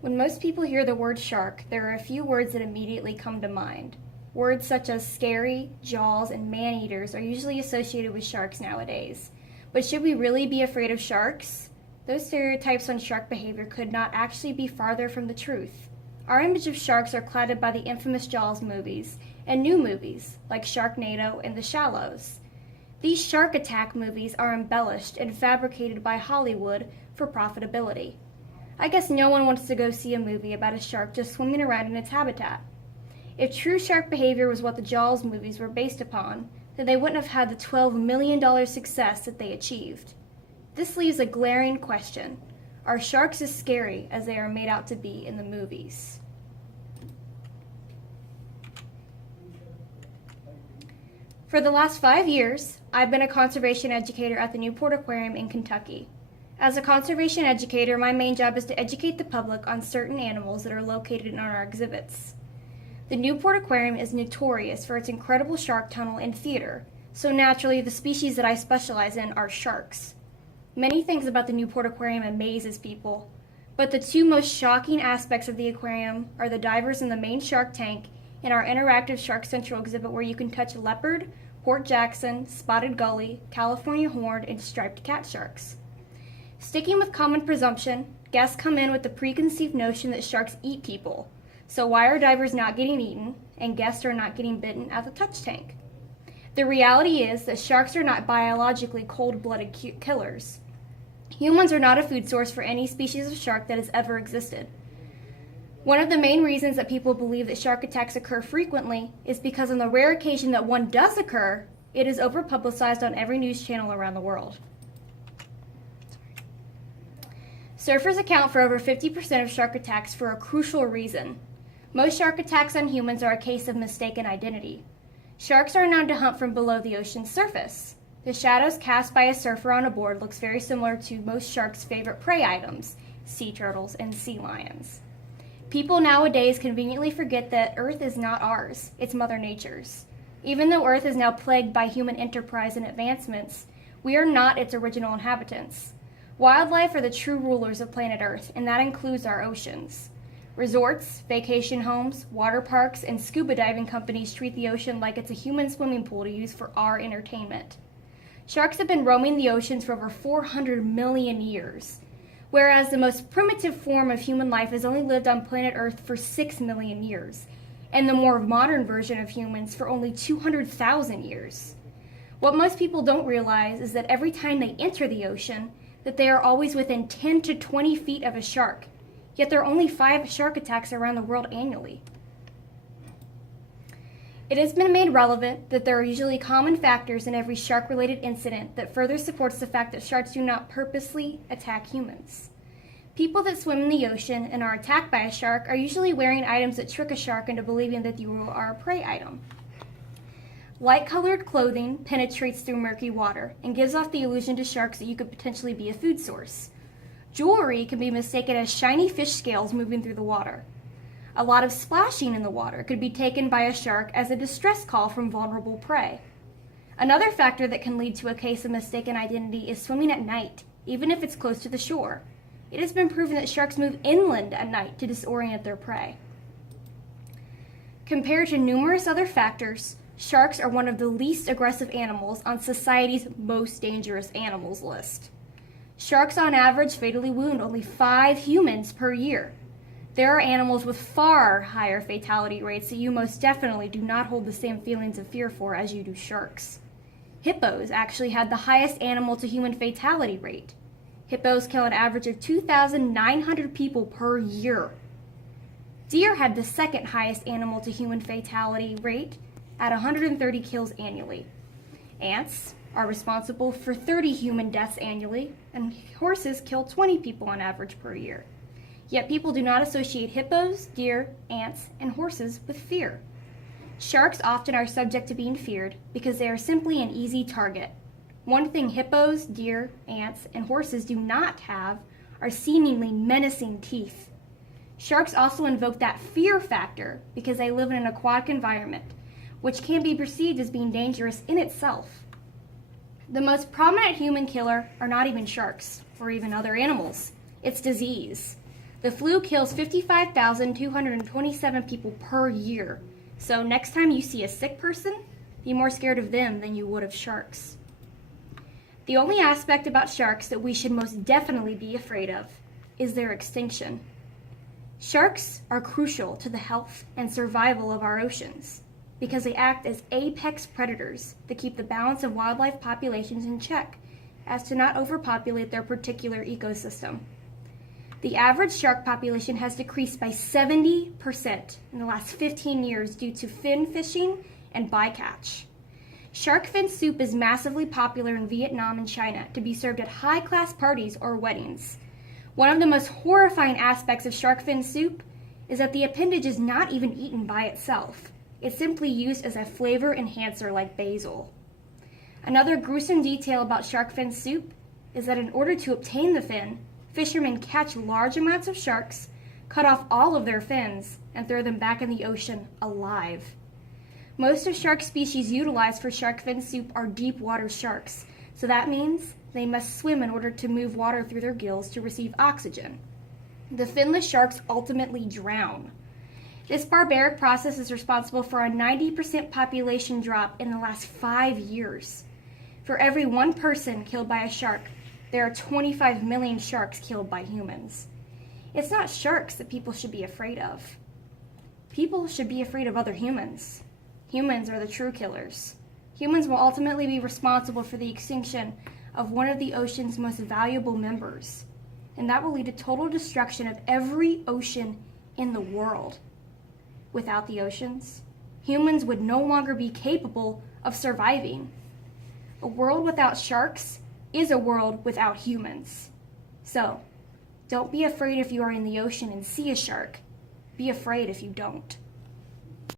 When most people hear the word shark, there are a few words that immediately come to mind. Words such as scary, jaws, and man-eaters are usually associated with sharks nowadays. But should we really be afraid of sharks? Those stereotypes on shark behavior could not actually be farther from the truth. Our image of sharks are clouded by the infamous Jaws movies and new movies like Sharknado and The Shallows. These shark attack movies are embellished and fabricated by Hollywood for profitability. I guess no one wants to go see a movie about a shark just swimming around in its habitat. If true shark behavior was what the Jaws movies were based upon, then they wouldn't have had the $12 million success that they achieved. This leaves a glaring question. Are sharks as scary as they are made out to be in the movies? For the last 5 years, I've been a conservation educator at the Newport Aquarium in Kentucky. As a conservation educator, my main job is to educate the public on certain animals that are located in our exhibits. The Newport Aquarium is notorious for its incredible shark tunnel and theater, so naturally the species that I specialize in are sharks. Many things about the Newport Aquarium amazes people, but the two most shocking aspects of the aquarium are the divers in the main shark tank and our interactive Shark Central exhibit where you can touch leopard, Port Jackson, spotted gully, California horned, and striped cat sharks. Sticking with common presumption, guests come in with the preconceived notion that sharks eat people. So why are divers not getting eaten and guests are not getting bitten at the touch tank? The reality is that sharks are not biologically cold-blooded killers. Humans are not a food source for any species of shark that has ever existed. One of the main reasons that people believe that shark attacks occur frequently is because on the rare occasion that one does occur, it is over-publicized on every news channel around the world. Surfers account for over 50% of shark attacks for a crucial reason. Most shark attacks on humans are a case of mistaken identity. Sharks are known to hunt from below the ocean's surface. The shadows cast by a surfer on a board looks very similar to most sharks' favorite prey items, sea turtles and sea lions. People nowadays conveniently forget that Earth is not ours, it's Mother Nature's. Even though Earth is now plagued by human enterprise and advancements, we are not its original inhabitants. Wildlife are the true rulers of planet Earth, and that includes our oceans. Resorts, vacation homes, water parks, and scuba diving companies treat the ocean like it's a human swimming pool to use for our entertainment. Sharks have been roaming the oceans for over 400 million years, whereas the most primitive form of human life has only lived on planet Earth for 6 million years, and the more modern version of humans for only 200,000 years. What most people don't realize is that every time they enter the ocean, that they are always within 10 to 20 feet of a shark, yet there are only 5 shark attacks around the world annually. It has been made relevant that there are usually common factors in every shark-related incident that further supports the fact that sharks do not purposely attack humans. People that swim in the ocean and are attacked by a shark are usually wearing items that trick a shark into believing that you are a prey item. Light-colored clothing penetrates through murky water and gives off the illusion to sharks that you could potentially be a food source. Jewelry can be mistaken as shiny fish scales moving through the water. A lot of splashing in the water could be taken by a shark as a distress call from vulnerable prey. Another factor that can lead to a case of mistaken identity is swimming at night, even if it's close to the shore. It has been proven that sharks move inland at night to disorient their prey. Compared to numerous other factors, sharks are one of the least aggressive animals on society's most dangerous animals list. Sharks on average fatally wound only 5 humans per year. There are animals with far higher fatality rates that you most definitely do not hold the same feelings of fear for as you do sharks. Hippos actually had the highest animal-to-human fatality rate. Hippos kill an average of 2,900 people per year. Deer had the second highest animal-to-human fatality rate at 130 kills annually. Ants are responsible for 30 human deaths annually, and horses kill 20 people on average per year. Yet people do not associate hippos, deer, ants, and horses with fear. Sharks often are subject to being feared because they are simply an easy target. One thing hippos, deer, ants, and horses do not have are seemingly menacing teeth. Sharks also invoke that fear factor because they live in an aquatic environment, which can be perceived as being dangerous in itself. The most prominent human killer are not even sharks, or even other animals. It's disease. The flu kills 55,227 people per year. So next time you see a sick person, be more scared of them than you would of sharks. The only aspect about sharks that we should most definitely be afraid of is their extinction. Sharks are crucial to the health and survival of our oceans because they act as apex predators that keep the balance of wildlife populations in check as to not overpopulate their particular ecosystem. The average shark population has decreased by 70% in the last 15 years due to fin fishing and bycatch. Shark fin soup is massively popular in Vietnam and China to be served at high-class parties or weddings. One of the most horrifying aspects of shark fin soup is that the appendage is not even eaten by itself. It's simply used as a flavor enhancer like basil. Another gruesome detail about shark fin soup is that in order to obtain the fin, fishermen catch large amounts of sharks, cut off all of their fins, and throw them back in the ocean alive. Most of shark species utilized for shark fin soup are deep water sharks, so that means they must swim in order to move water through their gills to receive oxygen. The finless sharks ultimately drown. This barbaric process is responsible for a 90% population drop in the last 5 years. For every one person killed by a shark, there are 25 million sharks killed by humans. It's not sharks that people should be afraid of. People should be afraid of other humans. Humans are the true killers. Humans will ultimately be responsible for the extinction of one of the ocean's most valuable members, and that will lead to total destruction of every ocean in the world. Without the oceans, humans would no longer be capable of surviving. A world without sharks is a world without humans. So, don't be afraid if you are in the ocean and see a shark. Be afraid if you don't.